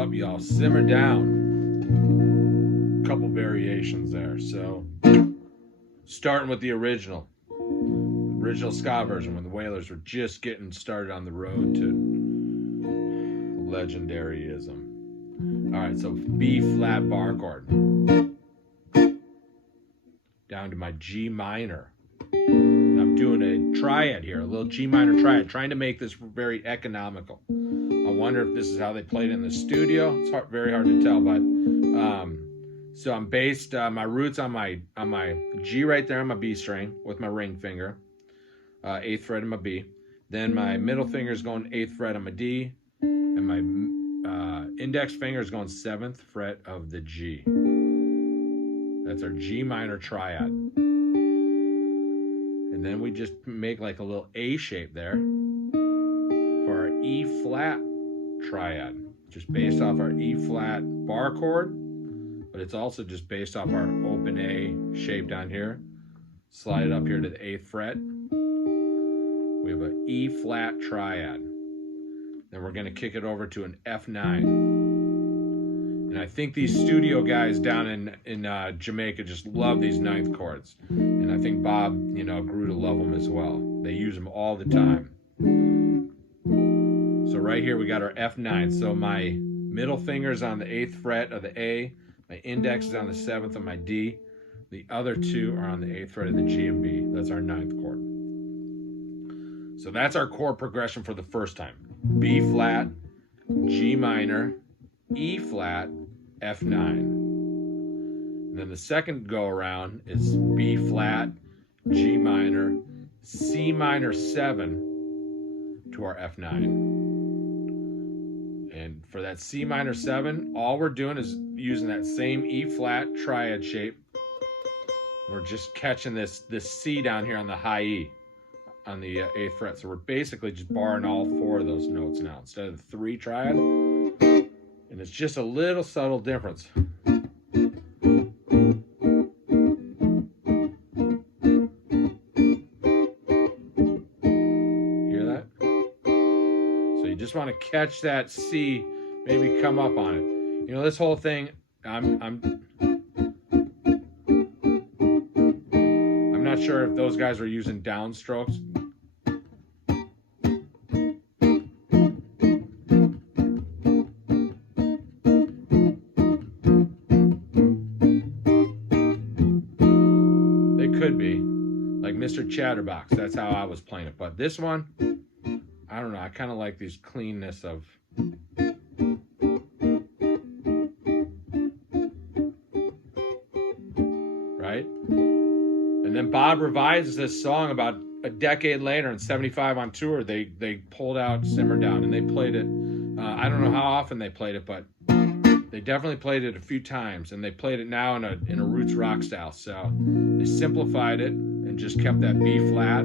up, y'all? Simmer Down. Couple variations there. So, starting with the original ska version when the Wailers were just getting started on the road to legendaryism. All right, so B flat bar chord down to my G minor. I'm doing a triad here, a little G minor triad, trying to make this very economical. I wonder if this is how they played in the studio. It's very hard to tell, but so I'm based my roots on my G right there on my B string with my ring finger, 8th fret on my B. Then my middle finger is going 8th fret on my D, and my index finger is going 7th fret of the G. That's our G minor triad. And then we just make like a little A shape there for our E flat triad, just based off our E flat bar chord, but it's also just based off our open A shape down here. Slide it up here to the 8th fret. We have an E flat triad. Then we're going to kick it over to an F9. And I think these studio guys down in Jamaica just love these 9th chords. And I think Bob, grew to love them as well. They use them all the time. So right here we got our F9. So my middle finger's on the 8th fret of the A. My index is on the 7th of my D. The other two are on the 8th fret of the G and B. That's our 9th chord. So that's our chord progression for the first time. B flat, G minor, E flat, F9. And then the second go around is B flat, G minor, C minor 7 to our F9. And for that C minor 7, all we're doing is using that same E flat triad shape. We're just catching this C down here on the high E on the 8th fret. So we're basically just barring all 4 of those notes now instead of the 3 triad. And it's just a little subtle difference. Hear that? So you just want to catch that C, maybe come up on it. This whole thing, I'm not sure if those guys were using downstrokes. Could be like Mr. Chatterbox. That's how I was playing it. But this one, I don't know. I kind of like these cleanness of. Right? And then Bob revises this song about a decade later in '75 on tour. They pulled out Simmer Down and they played it. I don't know how often they played it, but they definitely played it a few times, and they played it now in a roots rock style. So they simplified it and just kept that B flat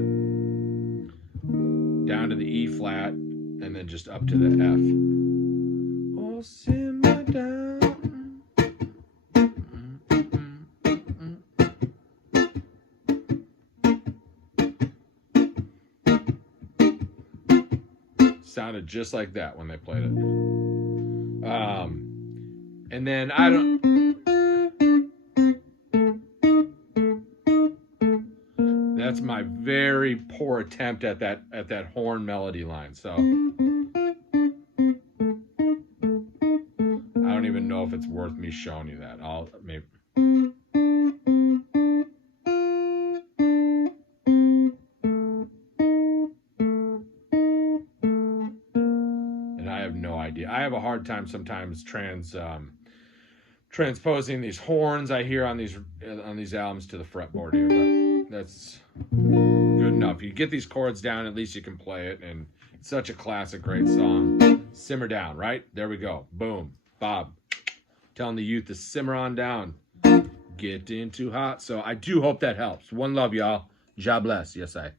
down to the E flat, and then just up to the F. Oh, simmer down. Sounded just like that when they played it. And then that's my very poor attempt at that horn melody line. So I don't even know if it's worth me showing you that. I'll maybe. And I have no idea. I have a hard time sometimes transposing these horns I hear on these albums to the fretboard here, but that's good enough. You get these chords down, at least you can play it, and it's such a classic, great song. Simmer Down, right? There we go. Boom. Bob telling the youth to simmer on down. Getting too hot. So I do hope that helps. One love, y'all. God bless. Yes, I.